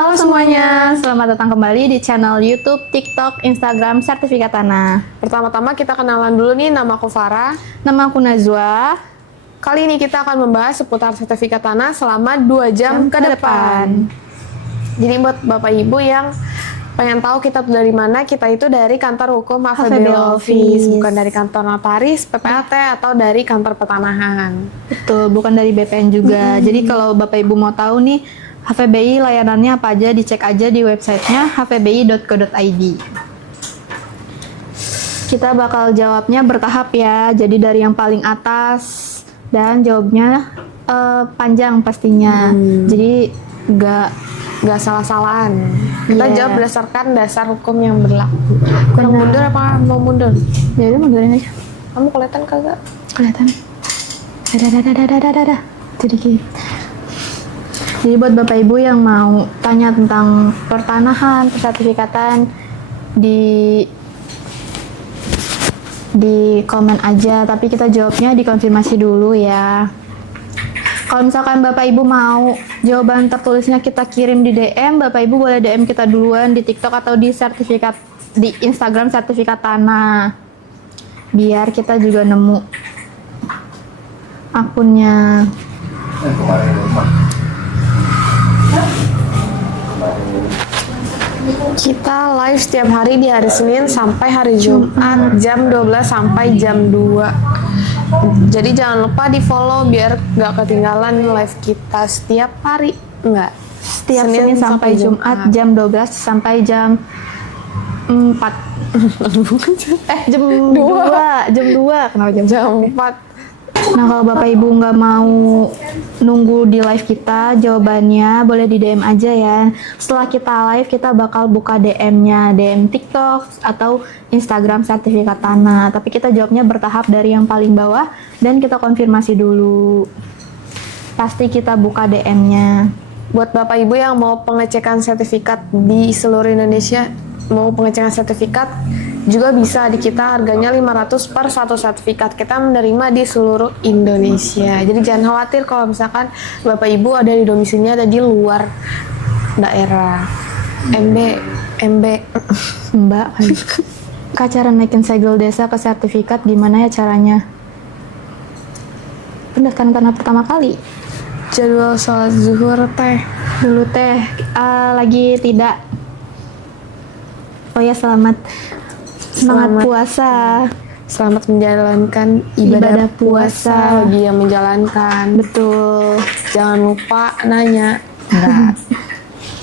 Halo semuanya, selamat datang kembali di channel YouTube, TikTok, Instagram Sertifikat Tanah. Pertama-tama kita kenalan dulu nih, nama aku Farah. Nama aku Najwa. Kali ini kita akan membahas seputar sertifikat tanah selama 2 jam ke depan. Jadi buat Bapak Ibu yang pengen tahu kita tuh dari mana, kita itu dari kantor hukum HVB Office, bukan dari kantor notaris, PPAT, atau dari kantor pertanahan. Betul, bukan dari BPN juga. Jadi kalau Bapak Ibu mau tahu nih, HVBI layanannya apa aja, dicek aja di websitenya hvbi.co.id. Kita bakal jawabnya bertahap ya, jadi dari yang paling atas dan jawabnya panjang pastinya. Jadi Nggak salah-salahan. Kita jawab berdasarkan dasar hukum yang berlaku. Kurang mundur apa mau mundur? Ya udah mundurin aja. Kamu kelihatan kagak? Kelihatan. Dadah. Jadi buat Bapak Ibu yang mau tanya tentang pertanahan, persertifikatan, di komen aja, tapi kita jawabnya dikonfirmasi dulu ya. Kalau misalkan Bapak Ibu mau jawaban tertulisnya kita kirim di DM, Bapak Ibu boleh DM kita duluan di TikTok atau di Instagram Sertifikat Tanah. Biar kita juga nemu akunnya. Kita live setiap hari di hari Senin sampai hari Jumat jam 12 sampai jam 2. Jadi jangan lupa di follow biar nggak ketinggalan live kita setiap hari. Enggak. Setiap Senin sampai Jumat jam 12 sampai jam 4. jam 2. Jam 2. Kenapa jam 4? Nah, kalau Bapak Ibu nggak mau nunggu di live kita, jawabannya boleh di DM aja ya. Setelah kita live, kita bakal buka DM-nya, DM TikTok atau Instagram Sertifikat Tanah. Tapi kita jawabnya bertahap dari yang paling bawah dan kita konfirmasi dulu. Pasti kita buka DM-nya. Buat Bapak Ibu yang mau pengecekan sertifikat di seluruh Indonesia, mau pengecekan sertifikat juga bisa di kita, harganya 500 per satu sertifikat. Kita menerima di seluruh Indonesia. Jadi jangan khawatir kalau misalkan Bapak Ibu ada di domisilinya ada di luar daerah. Mbak, Kak, cara naikin segel desa ke sertifikat gimana ya caranya? Pendaftaran tanah pertama kali. Jadwal sholat zuhur teh. Dulu teh, lagi tidak. Oh ya, selamat puasa. Selamat menjalankan ibadah puasa bagi yang menjalankan. Betul. Jangan lupa nanya. Enggak.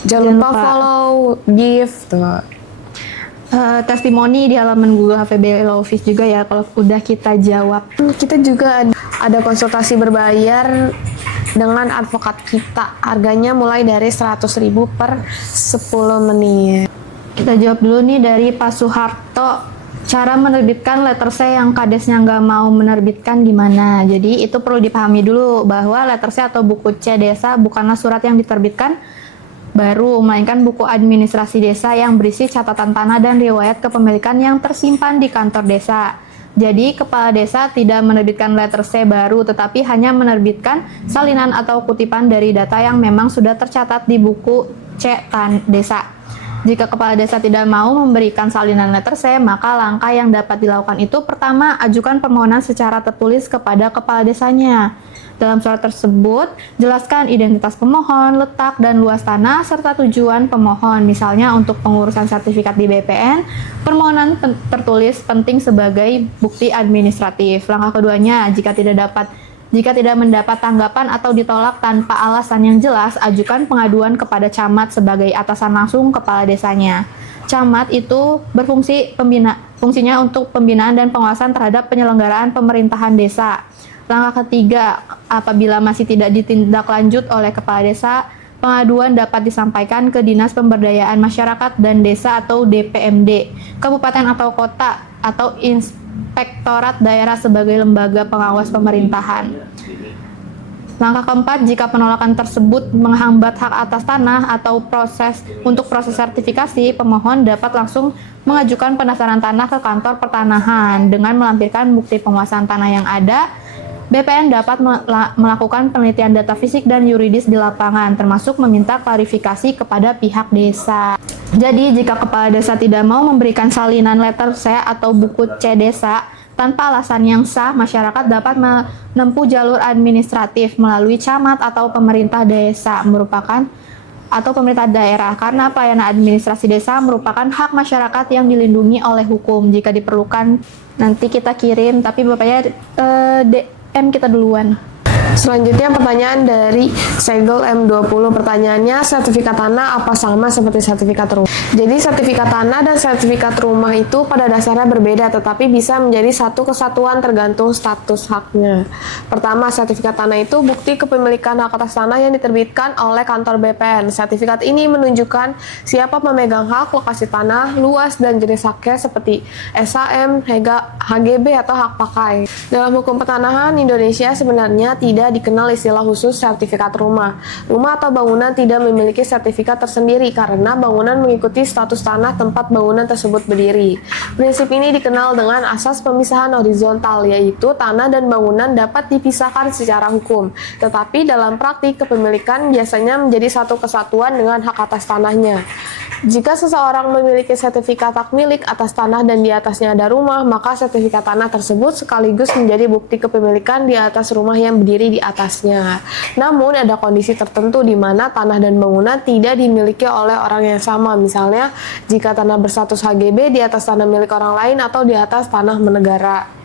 Jangan lupa follow, give tuh. Testimoni di halaman Google HVB Law Office juga ya kalau udah kita jawab. Kita juga ada konsultasi berbayar dengan advokat kita. Harganya mulai dari 100.000 per 10 menit. Kita jawab dulu nih dari Pak Soeharto. Cara menerbitkan letter C yang kadesnya nggak mau menerbitkan gimana? Jadi itu perlu dipahami dulu bahwa letter C atau buku C desa bukanlah surat yang diterbitkan baru, melainkan buku administrasi desa yang berisi catatan tanah dan riwayat kepemilikan yang tersimpan di kantor desa. Jadi kepala desa tidak menerbitkan letter C baru, tetapi hanya menerbitkan salinan atau kutipan dari data yang memang sudah tercatat di buku C desa. Jika kepala desa tidak mau memberikan salinan letter C, maka langkah yang dapat dilakukan itu pertama, ajukan permohonan secara tertulis kepada kepala desanya. Dalam surat tersebut, jelaskan identitas pemohon, letak dan luas tanah, serta tujuan pemohon. Misalnya untuk pengurusan sertifikat di BPN, permohonan tertulis penting sebagai bukti administratif. Langkah keduanya, jika tidak mendapat tanggapan atau ditolak tanpa alasan yang jelas, ajukan pengaduan kepada camat sebagai atasan langsung kepala desanya. Camat itu fungsinya untuk pembinaan dan pengawasan terhadap penyelenggaraan pemerintahan desa. Langkah ketiga, apabila masih tidak ditindaklanjut oleh kepala desa, pengaduan dapat disampaikan ke Dinas Pemberdayaan Masyarakat dan Desa atau DPMD, kabupaten atau kota, atau Inspektorat Daerah sebagai lembaga pengawas pemerintahan. Langkah keempat, jika penolakan tersebut menghambat hak atas tanah atau proses sertifikasi, pemohon dapat langsung mengajukan pendaftaran tanah ke kantor pertanahan dengan melampirkan bukti penguasaan tanah yang ada BPN dapat melakukan penelitian data fisik dan yuridis di lapangan, termasuk meminta klarifikasi kepada pihak desa. Jadi, jika kepala desa tidak mau memberikan salinan letter C atau buku C desa tanpa alasan yang sah, masyarakat dapat menempuh jalur administratif melalui camat atau pemerintah desa atau pemerintah daerah, karena pelayanan administrasi desa merupakan hak masyarakat yang dilindungi oleh hukum. Jika diperlukan, nanti kita kirim, tapi bapaknya DM kita duluan. Selanjutnya pertanyaan dari Segel M20. Pertanyaannya, sertifikat tanah apa sama seperti sertifikat rumah? Jadi sertifikat tanah dan sertifikat rumah itu pada dasarnya berbeda, tetapi bisa menjadi satu kesatuan tergantung status haknya. Pertama, sertifikat tanah itu bukti kepemilikan hak atas tanah yang diterbitkan oleh kantor BPN. Sertifikat ini menunjukkan siapa pemegang hak, lokasi tanah, luas, dan jenis haknya seperti SHM, HGB, atau hak pakai. Dalam hukum pertanahan Indonesia sebenarnya tidak dikenal istilah khusus sertifikat rumah. Rumah atau bangunan tidak memiliki sertifikat tersendiri karena bangunan mengikuti status tanah tempat bangunan tersebut berdiri. Prinsip ini dikenal dengan asas pemisahan horizontal, yaitu tanah dan bangunan dapat dipisahkan secara hukum, tetapi dalam praktik kepemilikan biasanya menjadi satu kesatuan dengan hak atas tanahnya. Jika seseorang memiliki sertifikat hak milik atas tanah dan di atasnya ada rumah, maka sertifikat tanah tersebut sekaligus menjadi bukti kepemilikan di atas rumah yang berdiri di atasnya. Namun ada kondisi tertentu di mana tanah dan bangunan tidak dimiliki oleh orang yang sama. Misalnya, jika tanah berstatus HGB di atas tanah milik orang lain atau di atas tanah negara.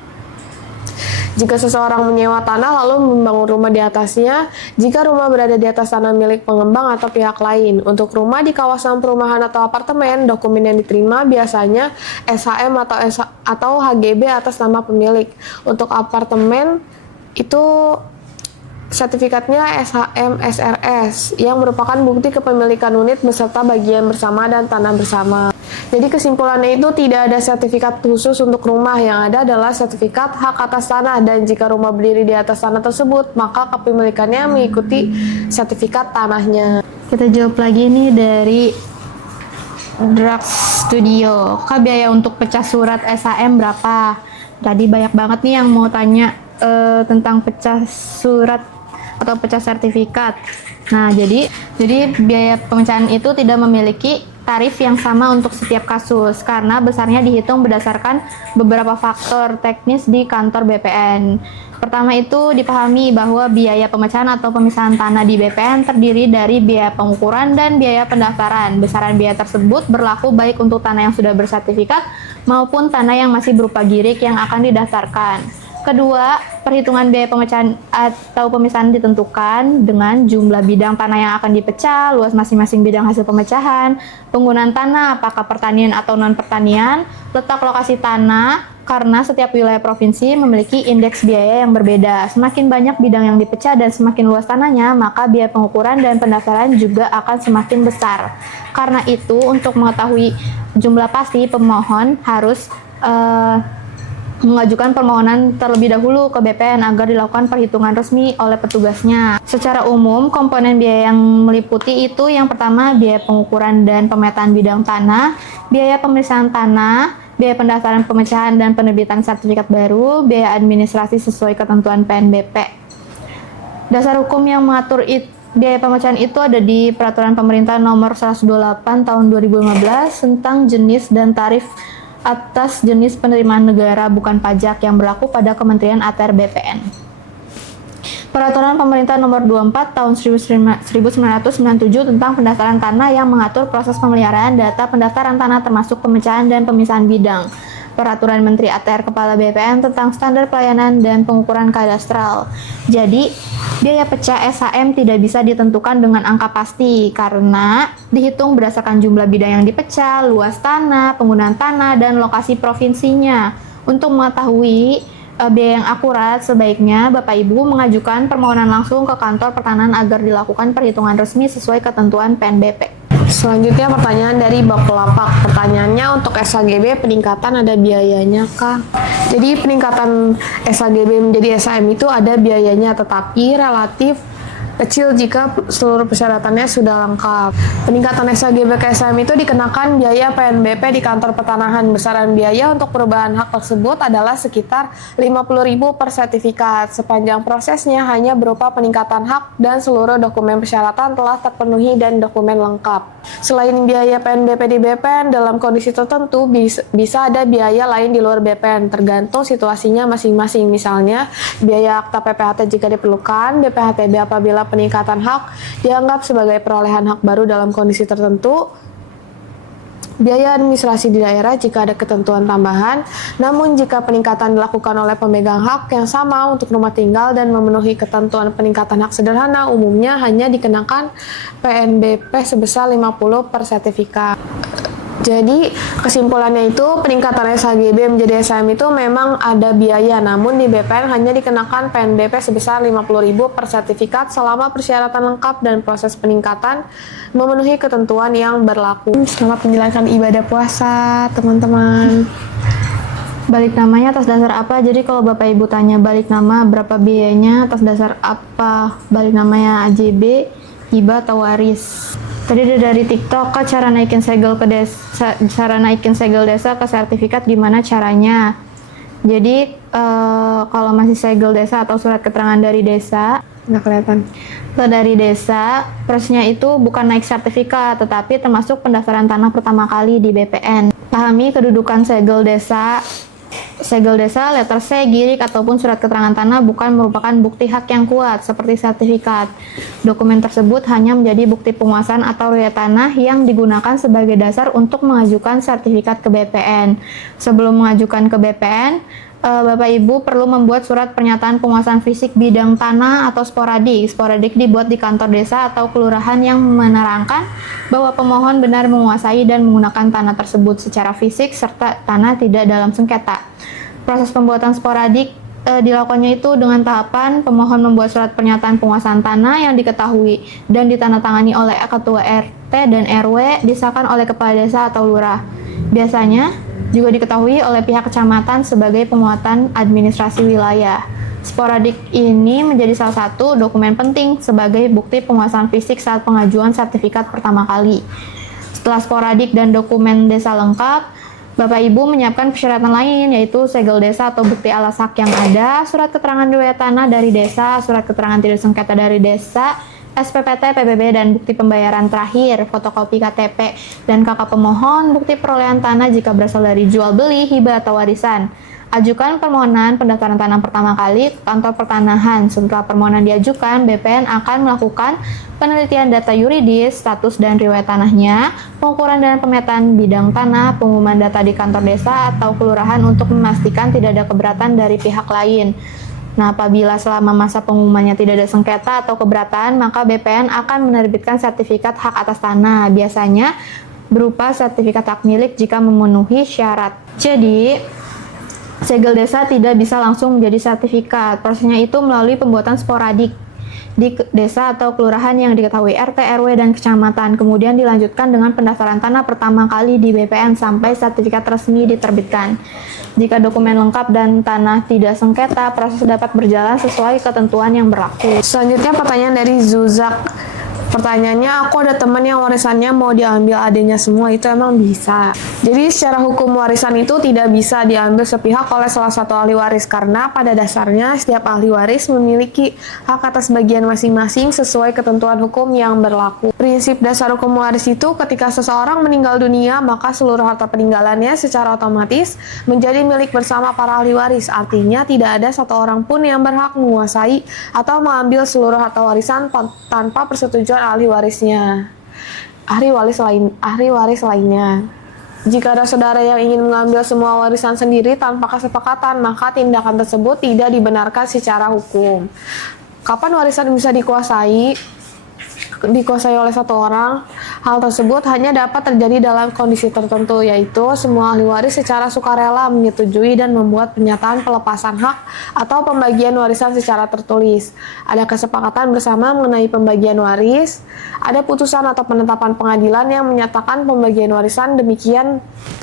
Jika seseorang menyewa tanah lalu membangun rumah di atasnya, jika rumah berada di atas tanah milik pengembang atau pihak lain. Untuk rumah di kawasan perumahan atau apartemen, dokumen yang diterima biasanya SHM atau HGB atas nama pemilik. Untuk apartemen itu sertifikatnya SHM SRS yang merupakan bukti kepemilikan unit beserta bagian bersama dan tanah bersama. Jadi kesimpulannya itu tidak ada sertifikat khusus untuk rumah, yang ada adalah sertifikat hak atas tanah, dan jika rumah berdiri di atas tanah tersebut maka kepemilikannya mengikuti sertifikat tanahnya. Kita jawab lagi nih dari Drug Studio. Kak, biaya untuk pecah surat SHM berapa? Tadi banyak banget nih yang mau tanya tentang pecah surat atau pecah sertifikat. Nah, jadi biaya pemecahan itu tidak memiliki tarif yang sama untuk setiap kasus karena besarnya dihitung berdasarkan beberapa faktor teknis di kantor BPN. Pertama itu dipahami bahwa biaya pemecahan atau pemisahan tanah di BPN terdiri dari biaya pengukuran dan biaya pendaftaran. Besaran biaya tersebut berlaku baik untuk tanah yang sudah bersertifikat maupun tanah yang masih berupa girik yang akan didaftarkan. Kedua, perhitungan biaya pemecahan atau pemisahan ditentukan dengan jumlah bidang tanah yang akan dipecah, luas masing-masing bidang hasil pemecahan, penggunaan tanah, apakah pertanian atau non-pertanian, letak lokasi tanah, karena setiap wilayah provinsi memiliki indeks biaya yang berbeda. Semakin banyak bidang yang dipecah dan semakin luas tanahnya, maka biaya pengukuran dan pendaftaran juga akan semakin besar. Karena itu, untuk mengetahui jumlah pasti, pemohon harus mengajukan permohonan terlebih dahulu ke BPN agar dilakukan perhitungan resmi oleh petugasnya. Secara umum, komponen biaya yang meliputi itu yang pertama biaya pengukuran dan pemetaan bidang tanah, biaya pemeriksaan tanah, biaya pendaftaran pemecahan dan penerbitan sertifikat baru, biaya administrasi sesuai ketentuan PNBP. Dasar hukum yang mengatur biaya pemecahan itu ada di Peraturan Pemerintah Nomor 128 Tahun 2015 tentang jenis dan tarif atas jenis penerimaan negara bukan pajak yang berlaku pada Kementerian ATR BPN. Peraturan Pemerintah Nomor 24 Tahun 1997 tentang pendaftaran tanah yang mengatur proses pemeliharaan data pendaftaran tanah termasuk pemecahan dan pemisahan bidang. Peraturan Menteri ATR Kepala BPN tentang standar pelayanan dan pengukuran kadastral. Jadi, biaya pecah SHM tidak bisa ditentukan dengan angka pasti karena dihitung berdasarkan jumlah bidang yang dipecah, luas tanah, penggunaan tanah, dan lokasi provinsinya. Untuk mengetahui biaya yang akurat, sebaiknya Bapak Ibu mengajukan permohonan langsung ke kantor pertanahan agar dilakukan perhitungan resmi sesuai ketentuan PNBP. Selanjutnya pertanyaan dari Bapak Lapak. Pertanyaannya, untuk SHGB peningkatan ada biayanya kah? Jadi peningkatan SHGB menjadi SHM itu ada biayanya, tetapi relatif kecil jika seluruh persyaratannya sudah lengkap. Peningkatan SHGB KSM itu dikenakan biaya PNBP di kantor pertanahan. Besaran biaya untuk perubahan hak tersebut adalah sekitar 50.000 per sertifikat. Sepanjang prosesnya hanya berupa peningkatan hak dan seluruh dokumen persyaratan telah terpenuhi dan dokumen lengkap. Selain biaya PNBP di BPN, dalam kondisi tertentu bisa ada biaya lain di luar BPN, tergantung situasinya masing-masing. Misalnya, biaya akta PPHT jika diperlukan, BPHTB apabila peningkatan hak dianggap sebagai perolehan hak baru dalam kondisi tertentu, biaya administrasi di daerah jika ada ketentuan tambahan. Namun jika peningkatan dilakukan oleh pemegang hak yang sama untuk rumah tinggal dan memenuhi ketentuan peningkatan hak sederhana, umumnya hanya dikenakan PNBP sebesar 50 per sertifikat. Jadi kesimpulannya itu peningkatan SHGB menjadi SM itu memang ada biaya, namun di BPN hanya dikenakan PNBP sebesar 50.000 per sertifikat selama persyaratan lengkap dan proses peningkatan memenuhi ketentuan yang berlaku. Selamat menjalankan ibadah puasa, teman-teman. Balik namanya atas dasar apa? Jadi kalau Bapak Ibu tanya balik nama berapa biayanya, atas dasar apa balik namanya AJB, hibah atau waris? Tadi dari TikTok, Kak, cara naikin segel desa ke sertifikat gimana caranya? Jadi kalau masih segel desa atau surat keterangan dari desa, Nggak kelihatan. dari desa, prosesnya itu bukan naik sertifikat, tetapi termasuk pendaftaran tanah pertama kali di BPN. Pahami kedudukan segel desa. Segel desa, letter C, girik, ataupun surat keterangan tanah bukan merupakan bukti hak yang kuat seperti sertifikat. Dokumen tersebut hanya menjadi bukti penguasaan atau riwayat tanah yang digunakan sebagai dasar untuk mengajukan sertifikat ke BPN. Sebelum mengajukan ke BPN, Bapak Ibu perlu membuat surat pernyataan penguasaan fisik bidang tanah atau sporadik. Sporadik dibuat di kantor desa atau kelurahan yang menerangkan bahwa pemohon benar menguasai dan menggunakan tanah tersebut secara fisik serta tanah tidak dalam sengketa. Proses pembuatan sporadik dilakukannya itu dengan tahapan pemohon membuat surat pernyataan penguasaan tanah yang diketahui dan ditandatangani oleh ketua RT dan RW, disahkan oleh kepala desa atau lurah. Biasanya juga diketahui oleh pihak kecamatan sebagai pemuatan administrasi wilayah. Sporadik ini menjadi salah satu dokumen penting sebagai bukti penguasaan fisik saat pengajuan sertifikat pertama kali. Setelah sporadik dan dokumen desa lengkap, Bapak Ibu menyiapkan persyaratan lain, yaitu segel desa atau bukti alas hak yang ada, surat keterangan riwayat tanah dari desa, surat keterangan tidak sengketa dari desa, SPPT, PBB, dan bukti pembayaran terakhir, fotokopi KTP dan KK pemohon, bukti perolehan tanah jika berasal dari jual beli, hibah, atau warisan. Ajukan permohonan pendaftaran tanah pertama kali ke kantor pertanahan. Setelah permohonan diajukan, BPN akan melakukan penelitian data yuridis, status dan riwayat tanahnya, pengukuran dan pemetaan bidang tanah, pengumuman data di kantor desa atau kelurahan untuk memastikan tidak ada keberatan dari pihak lain. Nah, apabila selama masa pengumumannya tidak ada sengketa atau keberatan, maka BPN akan menerbitkan sertifikat hak atas tanah, biasanya berupa sertifikat hak milik jika memenuhi syarat. Jadi, segel desa tidak bisa langsung menjadi sertifikat. Prosesnya itu melalui pembuatan sporadik di desa atau kelurahan yang diketahui RT, RW, dan kecamatan. Kemudian dilanjutkan dengan pendaftaran tanah pertama kali di BPN sampai sertifikat resmi diterbitkan. Jika dokumen lengkap dan tanah tidak sengketa, proses dapat berjalan sesuai ketentuan yang berlaku. Selanjutnya pertanyaan dari Zuzak. Pertanyaannya, aku ada teman yang warisannya mau diambil adanya semua, itu emang bisa? Jadi secara hukum warisan itu tidak bisa diambil sepihak oleh salah satu ahli waris karena pada dasarnya setiap ahli waris memiliki hak atas bagian masing-masing sesuai ketentuan hukum yang berlaku. Prinsip dasar hukum waris itu ketika seseorang meninggal dunia maka seluruh harta peninggalannya secara otomatis menjadi milik bersama para ahli waris. Artinya tidak ada satu orang pun yang berhak menguasai atau mengambil seluruh harta warisan tanpa persetujuan ahli warisnya, ahli waris lainnya. Jika ada saudara yang ingin mengambil semua warisan sendiri tanpa kesepakatan, maka tindakan tersebut tidak dibenarkan secara hukum. Kapan warisan bisa dikuasai? dikuasai oleh satu orang. Hal tersebut hanya dapat terjadi dalam kondisi tertentu, yaitu semua ahli waris secara sukarela menyetujui dan membuat pernyataan pelepasan hak atau pembagian warisan secara tertulis. Ada kesepakatan bersama mengenai pembagian waris, ada putusan atau penetapan pengadilan yang menyatakan pembagian warisan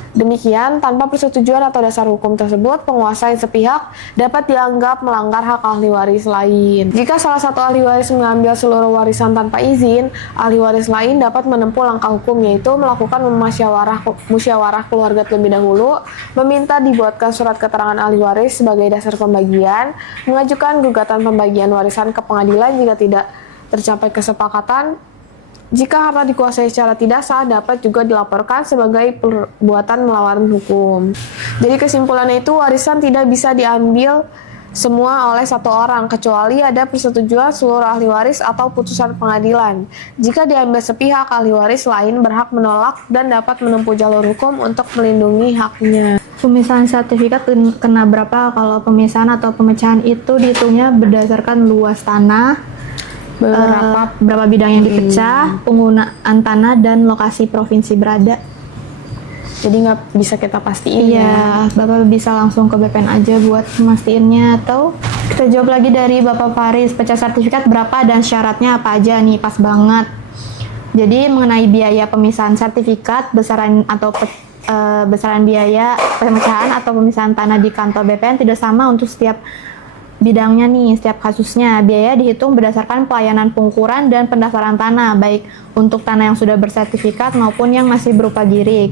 Demikian, tanpa persetujuan atau dasar hukum tersebut, penguasa yang sepihak dapat dianggap melanggar hak ahli waris lain. Jika salah satu ahli waris mengambil seluruh warisan tanpa izin, ahli waris lain dapat menempuh langkah hukum, yaitu melakukan musyawarah keluarga terlebih dahulu, meminta dibuatkan surat keterangan ahli waris sebagai dasar pembagian, mengajukan gugatan pembagian warisan ke pengadilan jika tidak tercapai kesepakatan. Jika harta dikuasai secara tidak sah, dapat juga dilaporkan sebagai perbuatan melawan hukum. Jadi kesimpulannya itu, warisan tidak bisa diambil semua oleh satu orang, kecuali ada persetujuan seluruh ahli waris atau putusan pengadilan. Jika diambil sepihak, ahli waris lain berhak menolak dan dapat menempuh jalur hukum untuk melindungi haknya. Pemisahan sertifikat kena berapa? Kalau pemisahan atau pemecahan itu dihitungnya berdasarkan luas tanah, berapa bidang yang dipecah, penggunaan tanah, dan lokasi provinsi berada. Jadi nggak bisa kita pastiin. Iya, Bapak bisa langsung ke BPN aja buat memastiinnya. Atau kita jawab lagi dari Bapak Faris, pecah sertifikat berapa dan syaratnya apa aja nih, pas banget. Jadi mengenai biaya pemisahan sertifikat, besaran biaya pemecahan atau pemisahan tanah di kantor BPN tidak sama untuk setiap bidangnya nih, setiap kasusnya. Biaya dihitung berdasarkan pelayanan pengukuran dan pendaftaran tanah, baik untuk tanah yang sudah bersertifikat maupun yang masih berupa girik.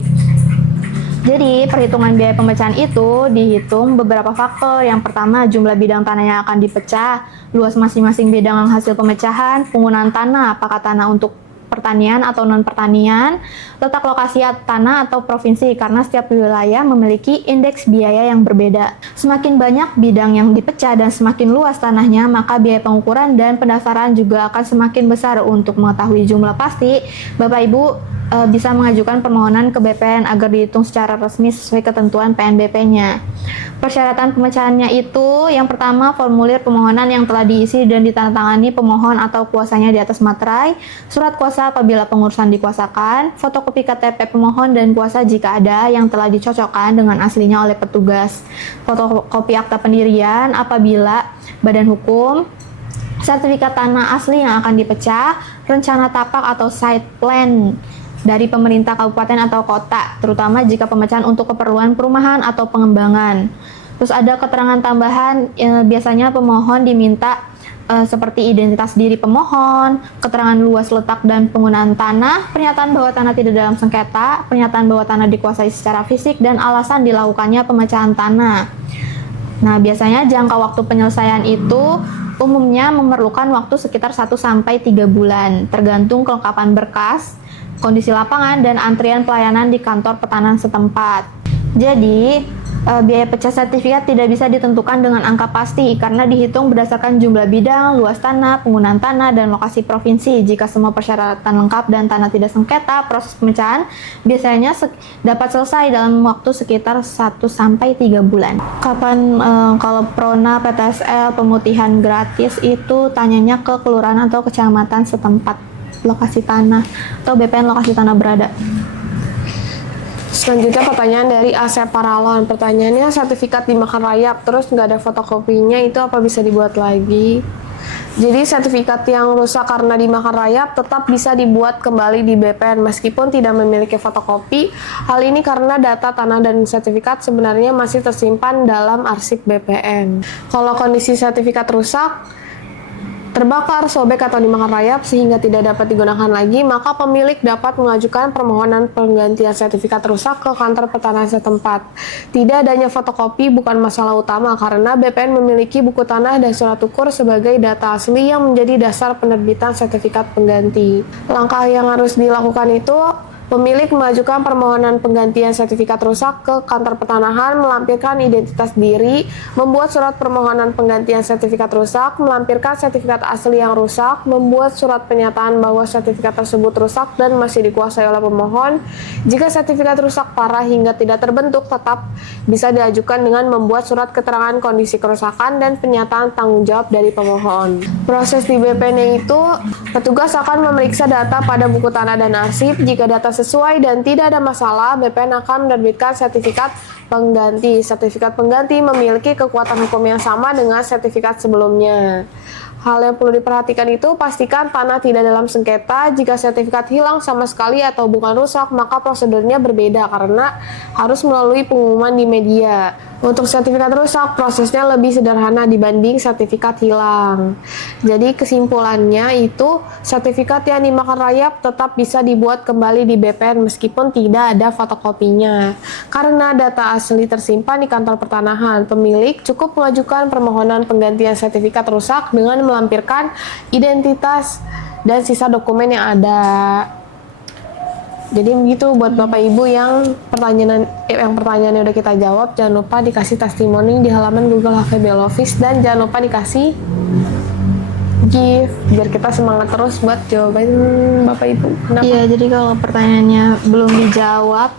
Jadi, perhitungan biaya pemecahan itu dihitung beberapa faktor. Yang pertama, jumlah bidang tanah yang akan dipecah, luas masing-masing bidang hasil pemecahan, penggunaan tanah, apakah tanah untuk pertanian atau non-pertanian, letak lokasi tanah atau provinsi, karena setiap wilayah memiliki indeks biaya yang berbeda. Semakin banyak bidang yang dipecah dan semakin luas tanahnya, maka biaya pengukuran dan pendaftaran juga akan semakin besar. Untuk mengetahui jumlah pasti, Bapak Ibu bisa mengajukan permohonan ke BPN agar dihitung secara resmi sesuai ketentuan PNBP-nya. Persyaratan pemecahannya itu, yang pertama, formulir permohonan yang telah diisi dan ditandatangani pemohon atau kuasanya di atas materai, surat kuasa apabila pengurusan dikuasakan, fotokopi KTP pemohon dan kuasa jika ada yang telah dicocokkan dengan aslinya oleh petugas, fotokopi akta pendirian apabila badan hukum, sertifikat tanah asli yang akan dipecah, rencana tapak atau site plan dari pemerintah kabupaten atau kota, terutama jika pemecahan untuk keperluan perumahan atau pengembangan. Terus ada keterangan tambahan, biasanya pemohon diminta seperti identitas diri pemohon, keterangan luas letak dan penggunaan tanah, pernyataan bahwa tanah tidak dalam sengketa, pernyataan bahwa tanah dikuasai secara fisik, dan alasan dilakukannya pemecahan tanah. Nah, biasanya jangka waktu penyelesaian itu umumnya memerlukan waktu sekitar 1-3 bulan, tergantung kelengkapan berkas, kondisi lapangan, dan antrian pelayanan di kantor pertanahan setempat. Jadi, biaya pecah sertifikat tidak bisa ditentukan dengan angka pasti karena dihitung berdasarkan jumlah bidang, luas tanah, penggunaan tanah, dan lokasi provinsi. Jika semua persyaratan lengkap dan tanah tidak sengketa, proses pemecahan biasanya dapat selesai dalam waktu sekitar 1-3 bulan. Kapan kalau Prona, PTSL, pemutihan gratis itu tanyanya ke kelurahan atau kecamatan setempat lokasi tanah atau BPN lokasi tanah berada. Selanjutnya pertanyaan dari Asep Paralon. Pertanyaannya, sertifikat dimakan rayap terus nggak ada fotokopinya, itu apa bisa dibuat lagi? Jadi sertifikat yang rusak karena dimakan rayap tetap bisa dibuat kembali di BPN meskipun tidak memiliki fotokopi. Hal ini karena data tanah dan sertifikat sebenarnya masih tersimpan dalam arsip BPN. Kalau kondisi sertifikat rusak, terbakar, sobek, atau dimakan rayap sehingga tidak dapat digunakan lagi, maka pemilik dapat mengajukan permohonan penggantian sertifikat rusak ke kantor pertanahan setempat. Tidak adanya fotokopi bukan masalah utama karena BPN memiliki buku tanah dan surat ukur sebagai data asli yang menjadi dasar penerbitan sertifikat pengganti. Langkah yang harus dilakukan itu Pemilik mengajukan permohonan penggantian sertifikat rusak ke kantor pertanahan, melampirkan identitas diri, membuat surat permohonan penggantian sertifikat rusak, melampirkan sertifikat asli yang rusak, membuat surat pernyataan bahwa sertifikat tersebut rusak dan masih dikuasai oleh pemohon. Jika sertifikat rusak parah hingga tidak terbentuk tetap, bisa diajukan dengan membuat surat keterangan kondisi kerusakan dan pernyataan tanggung jawab dari pemohon. Proses di BPN itu, petugas akan memeriksa data pada buku tanah dan arsip. Jika data sesuai dan tidak ada masalah, BPN akan menerbitkan sertifikat pengganti. Sertifikat pengganti memiliki kekuatan hukum yang sama dengan sertifikat sebelumnya. Hal yang perlu diperhatikan itu, pastikan tanah tidak dalam sengketa. Jika sertifikat hilang sama sekali atau bukan rusak, maka prosedurnya berbeda karena harus melalui pengumuman di media. Untuk sertifikat rusak, prosesnya lebih sederhana dibanding sertifikat hilang. Jadi kesimpulannya itu, sertifikat yang dimakan rayap tetap bisa dibuat kembali di BPN meskipun tidak ada fotokopinya. Karena data asli tersimpan di kantor pertanahan, pemilik cukup mengajukan permohonan penggantian sertifikat rusak dengan melampirkan identitas dan sisa dokumen yang ada. Jadi begitu buat Bapak Ibu yang pertanyaannya udah kita jawab, jangan lupa dikasih testimoni di halaman Google HVBL Office dan jangan lupa dikasih gift biar kita semangat terus buat jawaban Bapak Ibu. Kenapa? Iya, jadi kalau pertanyaannya belum dijawab,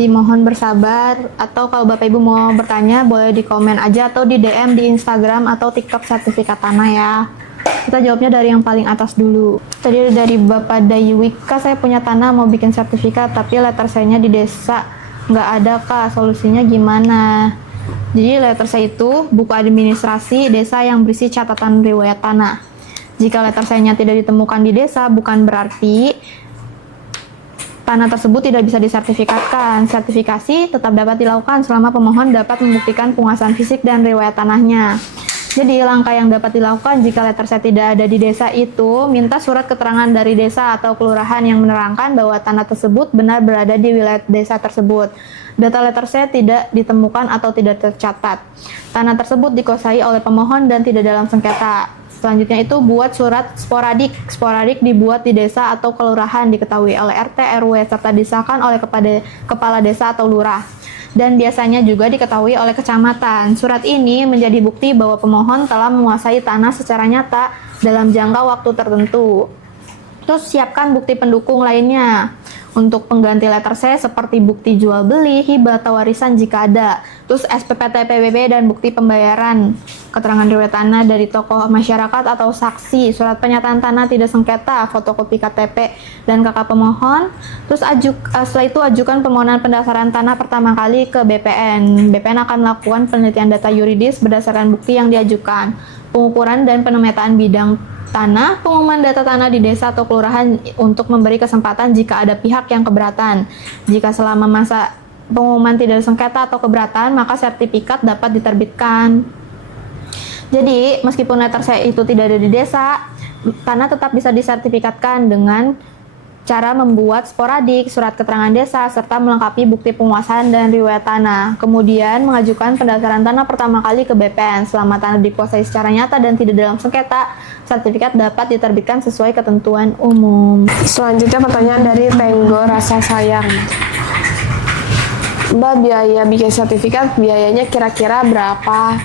dimohon bersabar, atau kalau Bapak Ibu mau bertanya boleh di komen aja atau di DM di Instagram atau TikTok sertifikat tanah ya. Kita jawabnya dari yang paling atas dulu. Tadi dari Bapak Dayuwika, saya punya tanah mau bikin sertifikat tapi letter saya-nya di desa nggak ada Kak, solusinya gimana? Jadi letter saya itu buku administrasi desa yang berisi catatan riwayat tanah. Jika letter saya-nya tidak ditemukan di desa, bukan berarti tanah tersebut tidak bisa disertifikatkan. Sertifikasi tetap dapat dilakukan selama pemohon dapat membuktikan penguasaan fisik dan riwayat tanahnya. Jadi langkah yang dapat dilakukan jika letter saya tidak ada di desa itu, minta surat keterangan dari desa atau kelurahan yang menerangkan bahwa tanah tersebut benar berada di wilayah desa tersebut. Data letter saya tidak ditemukan atau tidak tercatat. Tanah tersebut dikuasai oleh pemohon dan tidak dalam sengketa. Selanjutnya itu buat surat sporadik. Sporadik dibuat di desa atau kelurahan, diketahui oleh RT, RW, serta disahkan oleh kepala desa atau lurah. Dan biasanya juga diketahui oleh kecamatan. Surat ini menjadi bukti bahwa pemohon telah menguasai tanah secara nyata dalam jangka waktu tertentu. Terus siapkan bukti pendukung lainnya. Untuk pengganti letter C seperti bukti jual beli, hibah atau warisan jika ada. Terus SPPT PBB dan bukti pembayaran. Keterangan riwayat tanah dari tokoh masyarakat atau saksi, surat pernyataan tanah tidak sengketa, fotokopi KTP dan KK pemohon. Terus setelah itu ajukan permohonan pendaftaran tanah pertama kali ke BPN. BPN akan melakukan penelitian data yuridis berdasarkan bukti yang diajukan, pengukuran dan pemetaan bidang tanah, pengumuman data tanah di desa atau kelurahan untuk memberi kesempatan jika ada pihak yang keberatan. Jika selama masa pengumuman tidak sengketa atau keberatan, maka sertifikat dapat diterbitkan. Jadi, meskipun letter saya itu tidak ada di desa, tanah tetap bisa disertifikatkan dengan cara membuat sporadik, surat keterangan desa, serta melengkapi bukti penguasaan dan riwayat tanah. Kemudian mengajukan pendaftaran tanah pertama kali ke BPN. Selama tanah dikuasai secara nyata dan tidak dalam sengketa, sertifikat dapat diterbitkan sesuai ketentuan umum. Selanjutnya pertanyaan dari Tenggo Rasa Sayang. Mbak, biaya bikin sertifikat biayanya kira-kira berapa?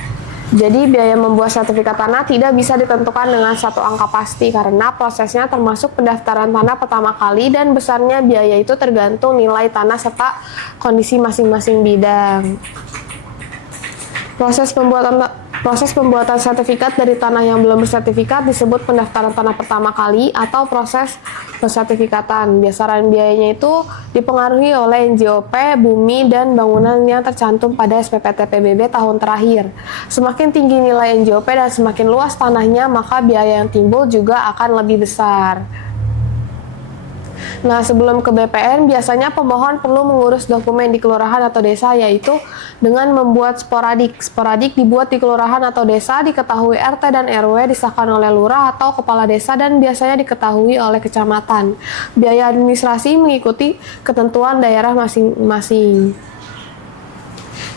Jadi biaya membuat sertifikat tanah tidak bisa ditentukan dengan satu angka pasti karena prosesnya termasuk pendaftaran tanah pertama kali dan besarnya biaya itu tergantung nilai tanah serta kondisi masing-masing bidang. Proses pembuatan sertifikat dari tanah yang belum bersertifikat disebut pendaftaran tanah pertama kali atau proses pensertifikatan. Besaran biayanya itu dipengaruhi oleh NJOP, bumi, dan bangunan yang tercantum pada SPPT PBB tahun terakhir. Semakin tinggi nilai NJOP dan semakin luas tanahnya, maka biaya yang timbul juga akan lebih besar. Nah, sebelum ke BPN, biasanya pemohon perlu mengurus dokumen di kelurahan atau desa, yaitu dengan membuat sporadik. Sporadik dibuat di kelurahan atau desa, diketahui RT dan RW, disahkan oleh lurah atau kepala desa, dan biasanya diketahui oleh kecamatan. Biaya administrasi mengikuti ketentuan daerah masing-masing.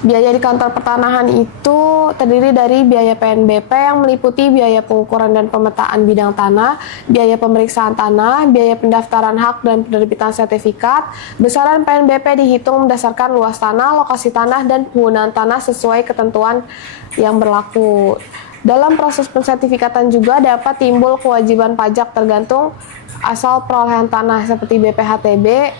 Biaya di kantor pertanahan itu terdiri dari biaya PNBP yang meliputi biaya pengukuran dan pemetaan bidang tanah, biaya pemeriksaan tanah, biaya pendaftaran hak dan penerbitan sertifikat. Besaran PNBP dihitung berdasarkan luas tanah, lokasi tanah, dan penggunaan tanah sesuai ketentuan yang berlaku. Dalam proses pensertifikatan juga dapat timbul kewajiban pajak tergantung asal perolehan tanah seperti BPHTB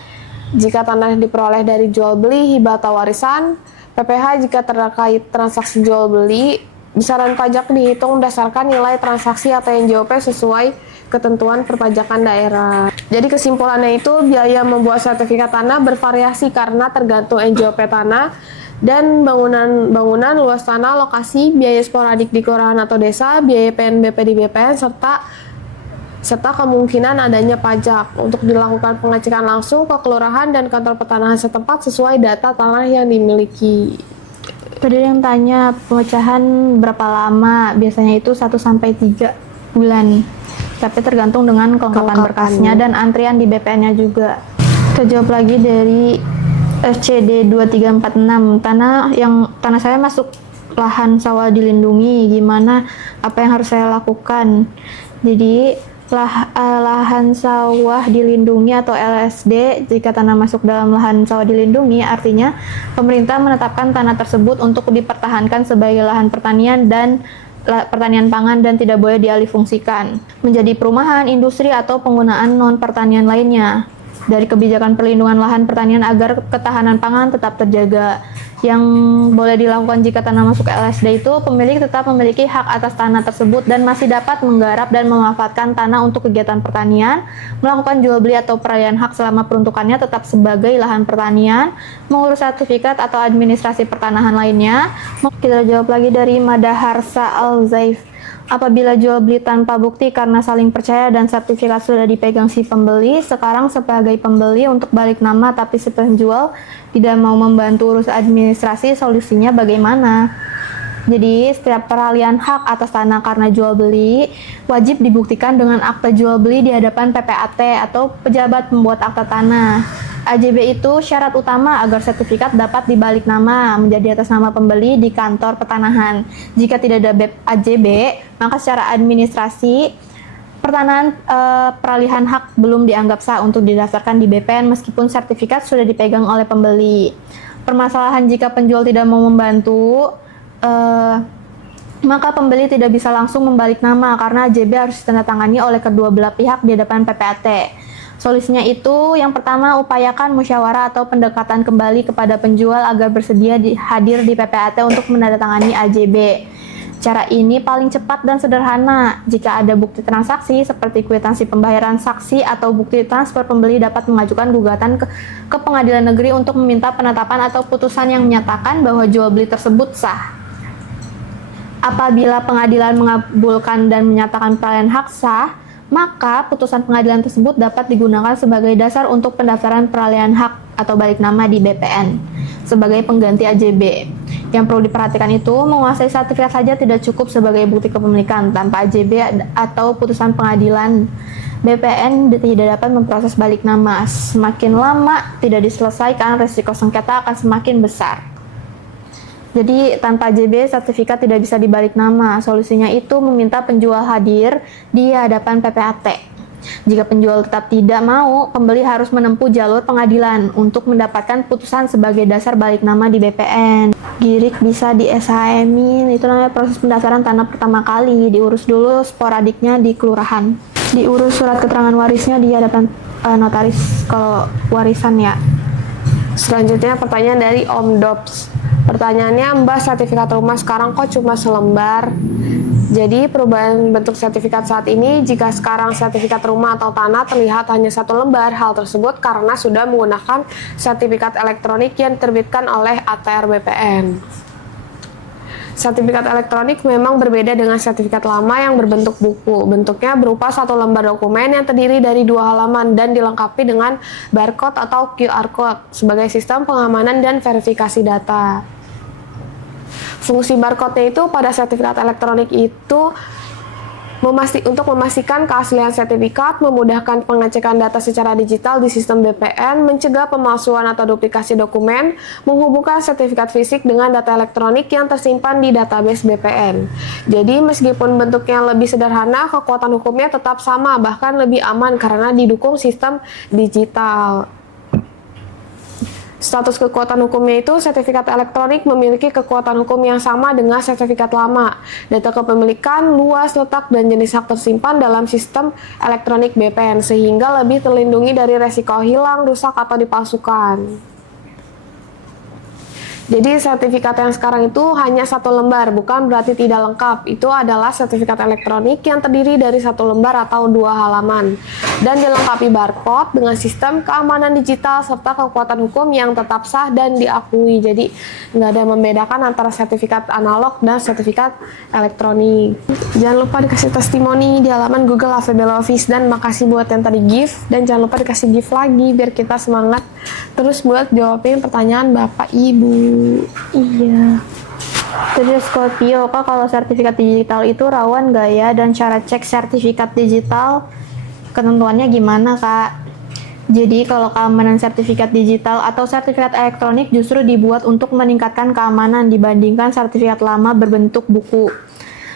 jika tanah diperoleh dari jual beli, hibah atau warisan, PPh jika terkait transaksi jual beli. Besaran pajak dihitung berdasarkan nilai transaksi atau NJOP sesuai ketentuan perpajakan daerah. Jadi kesimpulannya itu biaya membuat sertifikat tanah bervariasi karena tergantung NJOP tanah dan bangunan, luas tanah, lokasi, biaya sporadik di kelurahan atau desa, biaya PNBP di BPN, serta kemungkinan adanya pajak. Untuk dilakukan pengecekan langsung ke kelurahan dan kantor pertanahan setempat sesuai data tanah yang dimiliki. Tadi yang tanya pemecahan berapa lama, biasanya itu 1-3 bulan. Tapi tergantung dengan kelengkapan berkasnya dan antrian di BPN-nya juga. Kita jawab lagi dari FCD 2346. Tanah saya masuk lahan sawah dilindungi, gimana, apa yang harus saya lakukan? Jadi lahan sawah dilindungi atau LSD, jika tanah masuk dalam lahan sawah dilindungi, artinya pemerintah menetapkan tanah tersebut untuk dipertahankan sebagai lahan pertanian dan pertanian pangan dan tidak boleh dialihfungsikan menjadi perumahan, industri, atau penggunaan non-pertanian lainnya. Dari kebijakan perlindungan lahan pertanian agar ketahanan pangan tetap terjaga. Yang boleh dilakukan jika tanah masuk LSD itu, pemilik tetap memiliki hak atas tanah tersebut dan masih dapat menggarap dan memanfaatkan tanah untuk kegiatan pertanian, melakukan jual beli atau peralihan hak selama peruntukannya tetap sebagai lahan pertanian, mengurus sertifikat atau administrasi pertanahan lainnya. Kita jawab lagi dari Madaharsa Al-Zaif. Apabila jual beli tanpa bukti karena saling percaya dan sertifikat sudah dipegang si pembeli, sekarang sebagai pembeli untuk balik nama tapi si penjual tidak mau membantu urus administrasi, solusinya bagaimana? Jadi setiap peralihan hak atas tanah karena jual beli wajib dibuktikan dengan akta jual beli di hadapan PPAT atau pejabat pembuat akta tanah. AJB itu syarat utama agar sertifikat dapat dibalik nama menjadi atas nama pembeli di kantor pertanahan. Jika tidak ada AJB, maka secara administrasi pertanahan peralihan hak belum dianggap sah untuk didaftarkan di BPN meskipun sertifikat sudah dipegang oleh pembeli. Permasalahan jika penjual tidak mau membantu, maka pembeli tidak bisa langsung membalik nama karena AJB harus ditandatangani oleh kedua belah pihak di hadapan PPAT. Solusinya itu, yang pertama, upayakan musyawarah atau pendekatan kembali kepada penjual agar bersedia hadir di PPAT untuk menandatangani AJB. Cara ini paling cepat dan sederhana. Jika ada bukti transaksi seperti kwitansi pembayaran saksi atau bukti transfer, pembeli dapat mengajukan gugatan ke pengadilan negeri untuk meminta penetapan atau putusan yang menyatakan bahwa jual beli tersebut sah. Apabila pengadilan mengabulkan dan menyatakan peralihan hak sah, maka putusan pengadilan tersebut dapat digunakan sebagai dasar untuk pendaftaran peralihan hak atau balik nama di BPN sebagai pengganti AJB. Yang perlu diperhatikan itu, menguasai sertifikat saja tidak cukup sebagai bukti kepemilikan. Tanpa AJB atau putusan pengadilan, BPN tidak dapat memproses balik nama. Semakin lama tidak diselesaikan, risiko sengketa akan semakin besar. Jadi tanpa AJB sertifikat tidak bisa dibalik nama. Solusinya itu meminta penjual hadir di hadapan PPAT. Jika penjual tetap tidak mau, pembeli harus menempuh jalur pengadilan untuk mendapatkan putusan sebagai dasar balik nama di BPN. Girik bisa di SHM-in, itu namanya proses pendaftaran tanah pertama kali. Diurus dulu sporadiknya di kelurahan. Diurus surat keterangan warisnya di hadapan notaris kalau warisan ya. Selanjutnya pertanyaan dari Om Dops. Pertanyaannya, Mbak, sertifikat rumah sekarang kok cuma selembar? Jadi perubahan bentuk sertifikat saat ini, jika sekarang sertifikat rumah atau tanah terlihat hanya satu lembar, hal tersebut karena sudah menggunakan sertifikat elektronik yang diterbitkan oleh ATR BPN. Sertifikat elektronik memang berbeda dengan sertifikat lama yang berbentuk buku. Bentuknya berupa satu lembar dokumen yang terdiri dari 2 halaman dan dilengkapi dengan barcode atau QR code sebagai sistem pengamanan dan verifikasi data. Fungsi barcode-nya itu pada sertifikat elektronik itu Untuk memastikan keaslian sertifikat, memudahkan pengecekan data secara digital di sistem BPN, mencegah pemalsuan atau duplikasi dokumen, menghubungkan sertifikat fisik dengan data elektronik yang tersimpan di database BPN. Jadi meskipun bentuknya lebih sederhana, kekuatan hukumnya tetap sama, bahkan lebih aman karena didukung sistem digital. Status kekuatan hukumnya itu sertifikat elektronik memiliki kekuatan hukum yang sama dengan sertifikat lama. Data kepemilikan, luas, letak, dan jenis hak tersimpan dalam sistem elektronik BPN sehingga lebih terlindungi dari resiko hilang, rusak, atau dipalsukan. Jadi sertifikat yang sekarang itu hanya satu lembar, bukan berarti tidak lengkap. Itu adalah sertifikat elektronik yang terdiri dari satu lembar atau 2 halaman dan dilengkapi barcode dengan sistem keamanan digital serta kekuatan hukum yang tetap sah dan diakui. Jadi nggak ada membedakan antara sertifikat analog dan sertifikat elektronik. Jangan lupa dikasih testimoni di halaman Google AVBL Office, dan makasih buat yang tadi gift, dan jangan lupa dikasih gift lagi biar kita semangat terus buat jawabin pertanyaan Bapak Ibu. Iya. Terus Scorpio, Kak, kalau sertifikat digital itu rawan nggak ya? Dan cara cek sertifikat digital, ketentuannya gimana, Kak? Jadi kalau keamanan sertifikat digital atau sertifikat elektronik justru dibuat untuk meningkatkan keamanan dibandingkan sertifikat lama berbentuk buku.